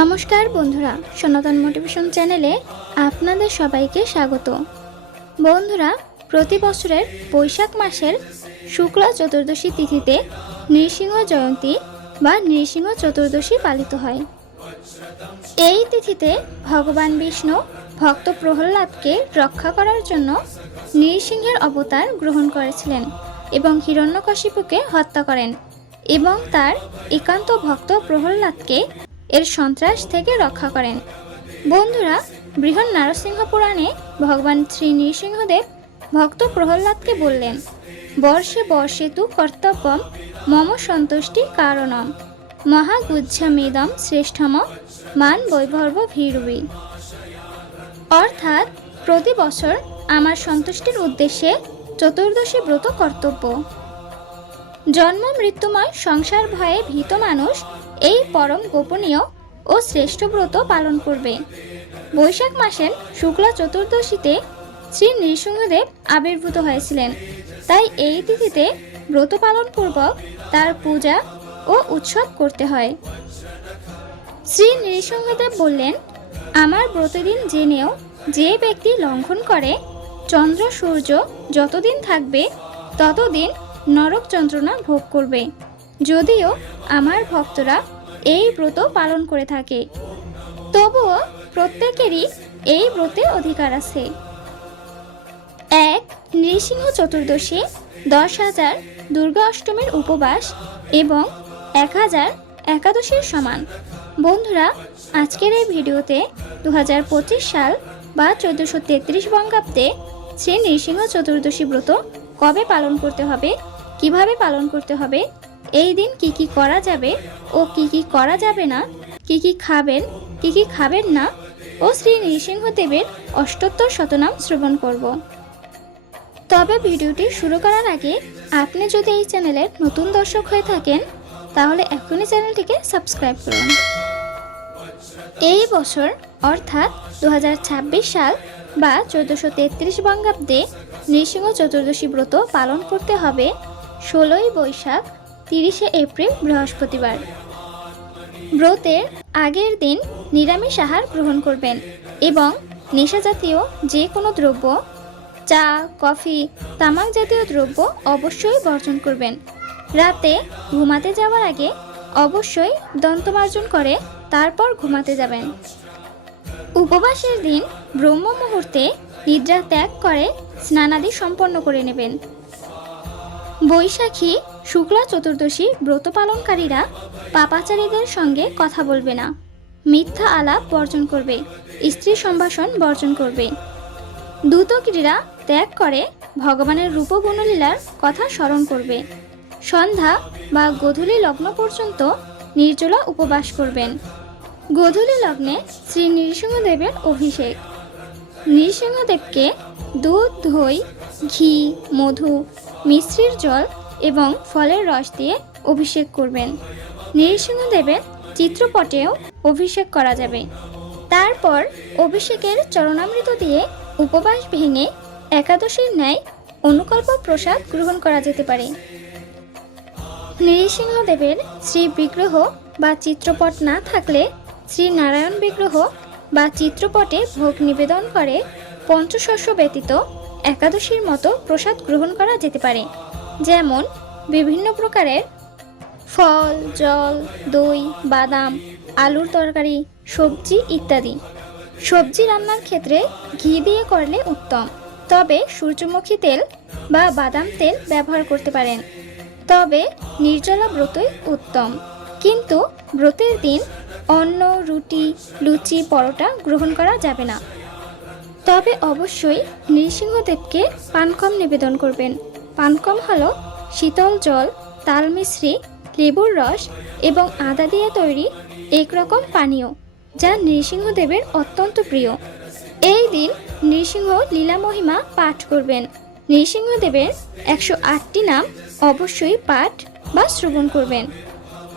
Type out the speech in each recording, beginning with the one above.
নমস্কার বন্ধুরা, সনাতন মোটিভেশন চ্যানেলে আপনাদের সবাইকে স্বাগত। বন্ধুরা, প্রতি বছরের বৈশাখ মাসের শুক্লা চতুর্দশী তিথিতে নৃসিংহ জয়ন্তী বা নৃসিংহ চতুর্দশী পালিত হয়। এই তিথিতে ভগবান বিষ্ণু ভক্ত প্রহ্লাদকে রক্ষা করার জন্য নৃসিংহের অবতার গ্রহণ করেছিলেন এবং হিরণ্যকশিপুকে হত্যা করেন এবং তার একান্ত ভক্ত প্রহ্লাদকে এর সন্ত্রাস থেকে রক্ষা করেন। বন্ধুরা, বৃহৎ নারসিংহ পুরাণে ভগবান শ্রী নৃসিংহদেব ভক্ত প্রহ্লাদকে বললেন, বর্ষে বর্ষে তু কর্তব্যম মম সন্তুষ্টি কারণম মহাগুজ্জমেদম শ্রেষ্ঠম মান বৈভর্ব ভীরুবি। অর্থাৎ প্রতি বছর আমার সন্তুষ্টির উদ্দেশ্যে চতুর্দশী ব্রত কর্তব্য। জন্ম মৃত্যুময় সংসার ভয়ে ভীত মানুষ এই পরম গোপনীয় ও শ্রেষ্ঠ ব্রত পালন করবে। বৈশাখ মাসের শুক্লা চতুর্দশীতে শ্রী নৃসিংহদেব আবির্ভূত হয়েছিলেন, তাই এই তিথিতে ব্রত পালন পূর্বক তার পূজা ও উৎসব করতে হয়। শ্রী নৃসিংহদেব বললেন, আমার ব্রতদিন জেনেও যে ব্যক্তি লঙ্ঘন করে, চন্দ্র সূর্য যতদিন থাকবে ততদিন নরক যন্ত্রণা ভোগ করবে। যদিও আমার ভক্তরা এই ব্রত পালন করে থাকে, তবুও প্রত্যেকেরই এই ব্রতে অধিকার আছে। 1. নৃসিংহ চতুর্দশী 10,000 দুর্গা অষ্টমীর উপবাস এবং 1000 একাদশীর সমান। বন্ধুরা, আজকের এই ভিডিওতে 2025 সাল বা 1433 বঙ্গাব্দে শ্রী নৃসিংহ চতুর্দশী ব্রত কবে পালন করতে হবে, কিভাবে পালন করতে হবে, এই দিন কি কি করা যাবে ও কি কি করা যাবে না, কি কি খাবেন কি কি খাবেন না ও শ্রী নৃসিংহদেবের অষ্টোত্তর শতনাম শ্রবণ করব। তবে ভিডিওটি শুরু করার আগে আপনি যদি এই চ্যানেলের নতুন দর্শক হয়ে থাকেন তাহলে এখনই চ্যানেলটিকে সাবস্ক্রাইব করুন। এই বছর অর্থাৎ 2026 সাল বা 1433 বঙ্গাব্দে নৃসিংহ চতুর্দশী ব্রত পালন করতে হবে 16ই বৈশাখ 30শে এপ্রিল বৃহস্পতিবার। ব্রতের আগের দিন নিরামিষ আহার গ্রহণ করবেন এবং নেশাজাতীয় যে কোনো দ্রব্য, চা, কফি, তামাক জাতীয় দ্রব্য অবশ্যই বর্জন করবেন। রাতে ঘুমাতে যাওয়ার আগে অবশ্যই দন্তমার্জন করে তারপর ঘুমাতে যাবেন। উপবাসের দিন ব্রহ্ম মুহূর্তে নিদ্রা ত্যাগ করে স্নানাদি সম্পন্ন করে নেবেন। বৈশাখী শুক্লা চতুর্দশী ব্রত পালনকারীরা পাপাচারীদের সঙ্গে কথা বলবে না, মিথ্যা আলাপ বর্জন করবে, স্ত্রী সম্ভাষণ বর্জন করবে, দ্রুত ক্রীড়া ত্যাগ করে ভগবানের রূপগুণলীলার কথা স্মরণ করবে। সন্ধ্যা বা গোধূলি লগ্ন পর্যন্ত নির্জলা উপবাস করবেন। গোধূলি লগ্নে শ্রী নৃসিংহদেবের অভিষেক। নৃসিংহদেবকে দুধ, দই, ঘি, মধু, মিশ্রির জল এবং ফলের রস দিয়ে অভিষেক করবেন। নৃসিংহদেবের চিত্রপটেও অভিষেক করা যাবে। তারপর অভিষেকের চরণামৃত দিয়ে উপবাস ভেঙে একাদশীর ন্যায় অনুকল্প প্রসাদ গ্রহণ করা যেতে পারে। নৃসিংহদেবের শ্রী বিগ্রহ বা চিত্রপট না থাকলে শ্রী নারায়ণ বিগ্রহ বা চিত্রপটে ভোগ নিবেদন করে পঞ্চশস্য ব্যতীত একাদশীর মতো প্রসাদ গ্রহণ করা যেতে পারে, যেমন বিভিন্ন প্রকারের ফল, জল, দই, বাদাম, আলুর তরকারি, সবজি ইত্যাদি। সবজি রান্নার ক্ষেত্রে ঘি দিয়ে করলে উত্তম, তবে সূর্যমুখী তেল বা বাদাম তেল ব্যবহার করতে পারেন। তবে নির্জলা ব্রতই উত্তম, কিন্তু ব্রতের দিন অন্ন, রুটি, লুচি, পরোটা গ্রহণ করা যাবে না। তবে অবশ্যই নৃসিংহদেবকে পানকম নিবেদন করবেন। পানকম হলো শীতল জল, তাল মিশ্রি, লেবুর রস এবং আদা দিয়ে তৈরি একরকম পানীয়, যা নৃসিংহদেবের অত্যন্ত প্রিয়। এই দিন নৃসিংহ লীলা মহিমা পাঠ করবেন। নৃসিংহদেবের 108টি নাম অবশ্যই পাঠ বা শ্রবণ করবেন।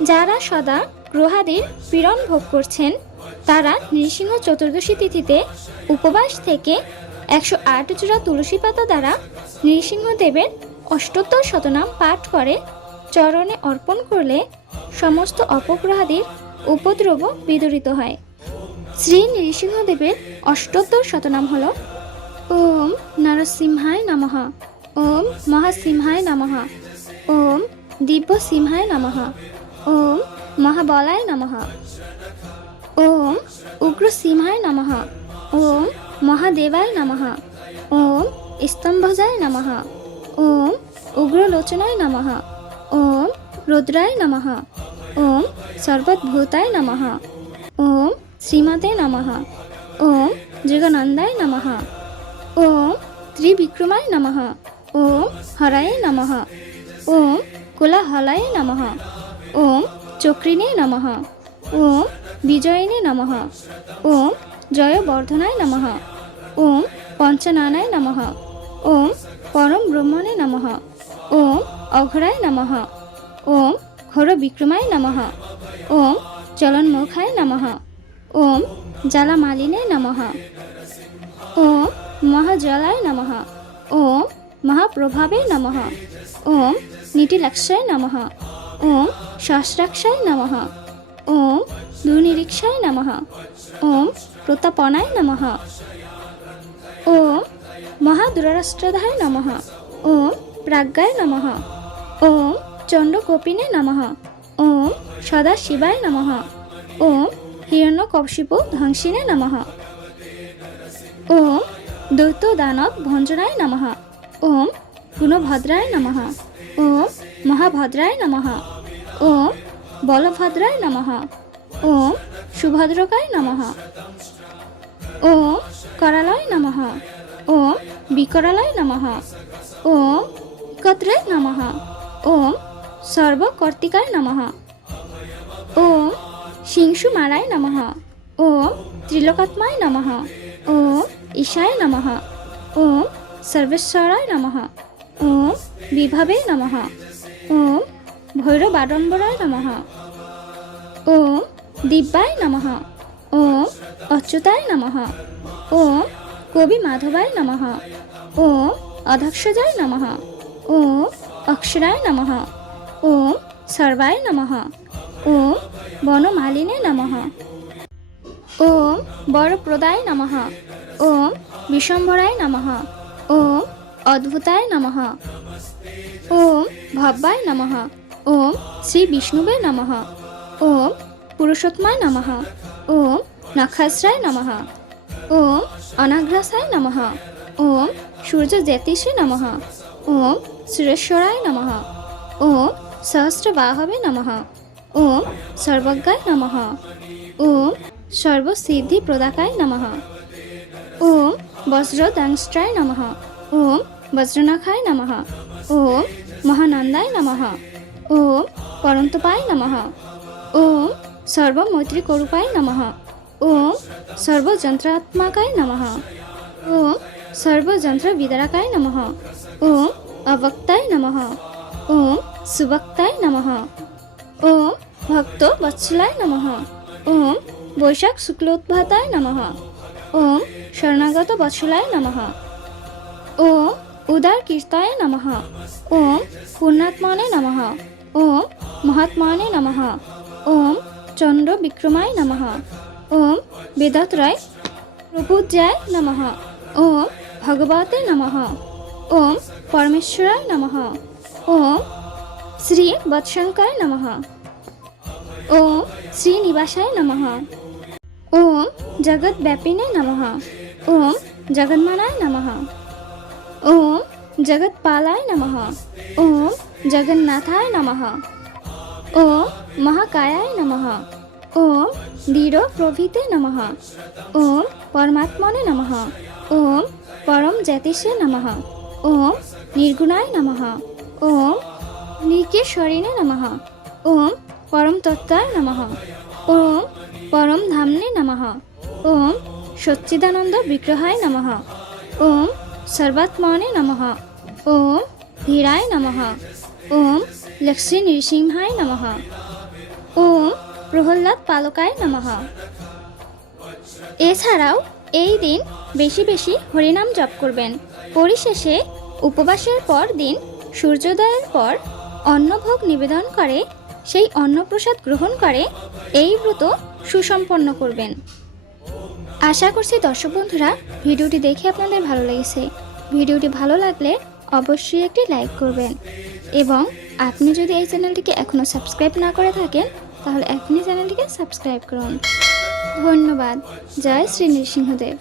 যারা সদা গ্রহাদির পীড়ন ভোগ করছেন তারা নৃসিংহ চতুর্দশী তিথিতে উপবাস থেকে 108 জোড়া তুলসী পাতা দ্বারা নৃসিংহদেবের অষ্টোত্তর শতনাম পাঠ করে চরণে অর্পণ করলে সমস্ত অপগ্রহাদির উপদ্রব বিদরিত হয়। শ্রী নৃসিংহদেবের অষ্টোত্তর শতনাম হল ওম নরসিংহায় নমঃ, ওম মহাসিংহায় নমঃ, ওম দিব্যসিংহায় নমঃ, ওম মহাবলায় নমঃ, ওম উগ্রসিংহায় নমঃ, ওম মহাদেবায় নমঃ, ওম স্তম্ভজায় নমঃ, ওম উগ্রলোচনায় নমঃ, ওম রুদ্রায় নমঃ, ওম সর্বভূতায় নমঃ, ওম শ্রীমতে নমঃ, ওম জগনন্দায় নমঃ, ওম ত্রিবিক্রমায় নমঃ, ওম হরায় নমঃ, ওম কোলাহলায় নমঃ, ওম চক্রিণে নমঃ, ওম বিজয়িনে নমঃ, ওম জয়বর্ধনায় নমঃ, ওম পঞ্চনানায় নমঃ, ওম পরম ব্রহ্মণে নমঃ, ওম অঘরায় নমঃ, ওম ঘোর বিক্রমায় নমঃ, ওম চলন্মুখায় নমঃ, ওম জ্বালামালিনে নমঃ, ওম মহাজলায় নমঃ, ওম মহাপ্রভাবে নমঃ, ওম নীতিলাক্ষায় নমঃ, ওম সহস্রাক্ষায় নমঃ, ওম দুর্নিরীক্ষায় নমঃ, ওম প্রতাপনায় নমঃ, ওম মহাদুরাষ্ট্রধায় নমঃ, ওম প্রাজ্ঞায় নমঃ, ওম চণ্ডকোপিনে নমঃ, ওম সদাশিবায় নমঃ, ওম হিরণ্যকশিপু ধ্বংসিনে নমঃ, ওম দৈত্য দানব ভঞ্জনায় নমঃ, ওম গুণভদ্রায় নমঃ, ওম মহাভদ্রায় নমঃ, ওম বলভদ্রায় নমঃ, ওম সুভদ্রকায় নমঃ, ওম करालाय नमः, ओम विकरालाय नमः, ओम कत्रे नमः, ओम सर्वकर्तिकाय नमः, ओम शिंशुमालाय नमः, ओम त्रिलोकात्माय नमः, ओम ईशाय नमः, ओम सर्वेश्वराय नमः, ओम विभवे नमः, ओम भैरवाडम्बराय नमः, ओम दिव्याय नमः, ओम अच्युताय नमः, ओम कवि माधवाय नमः, ओम अधक्षजाय नमः, ओम अक्षराय नमः, ओम सर्वाय नमः, ओम वनमालिने नमः, ओम वरप्रदाय नमः, ओम विशंभराय नमः, ओम अद्भुताय नमः, ओम भव्याय नमः, ओम श्री विष्णुवे नमः, ओम पुरुषोत्तमाय नमः, ओम नखस्राय नमः, ओम अनाग्रसाय नमः, ओम सूर्यज्योतिषे नमः, ओम सुरेश्वराय नमः, ओम सहस्रबाहवे नमः, ओम सर्वज्ञाय नमः, ओम सर्वसिद्धिप्रदायकाय नमः, ओम वज्रदंष्ट्राय नमः, ओम वज्रनखाय नमः, ओम महानंदाय नमः, ओम परन्तपाय नमः, ओम सर्वमैत्रिकरूपाय नमः, ओम सर्वजंत्रात्मकाय नमः, ओम सर्वजंत्रविदारकाय नमः, ओम अवक्ताय नमः, ओम सुवक्ताय नमः, ओम भक्तवत्सलाय नमः, ओम वैशाख शुक्लोद्भताय नमः, ओम शरणागत वत्सलाय नमः, ओम उदारकीर्ताय नमः, ओम पुण्यात्मने नमः, ओम महात्मने नमः, ओम चंद्र विक्रमाय नमः, ओम वेदात्राय प्रपूज्याय नमः, ओम भगवते नमः, ओम परमेश्वराय नमः, ओम श्री वत्संकाय नमः, ओम श्रीनिवासाय नमः, ओम जगद्व्यापिने नमः, ओम जगन्मानाय नमः, ओम जगत्पालाय नमः, ओम जगन्नाथाय नमः, ओम महाकायाय नमः, ओम दीरो प्रभृते नमः, ओम परमात्मने नमः, ओम परम ज्योतिषे नमः, ओम निर्गुणाय नमः, ओम निकेश्वरिणे नमः, ओम परम तत्त्वाय नमः, ओम परम धामने नमः, ओम सच्चिदानंद विग्रहाय नमः, ओम सर्वात्मने नमः, ओम धीराय नमः, ओम लक्ष्मी नृसिंहाय नमः, ओम প্রহ্লাদ পালকায় নমঃ। এছাড়াও এই দিন বেশি বেশি হরিনাম জপ করবেন। পরিশেষে উপবাসের পর দিন সূর্যোদয়ের পর অন্নভোগ নিবেদন করে সেই অন্নপ্রসাদ গ্রহণ করে এই ব্রত সুসম্পন্ন করবেন। আশা করছি দর্শক বন্ধুরা ভিডিওটি দেখে আপনাদের ভালো লেগেছে। ভিডিওটি ভালো লাগলে অবশ্যই একটি লাইক করবেন এবং আপনি যদি এই চ্যানেলটিকে এখনও সাবস্ক্রাইব না করে থাকেন তাহলে এখনই চ্যানেলটিকে সাবস্ক্রাইব করুন। ধন্যবাদ। জয় শ্রী নৃসিংহদেব।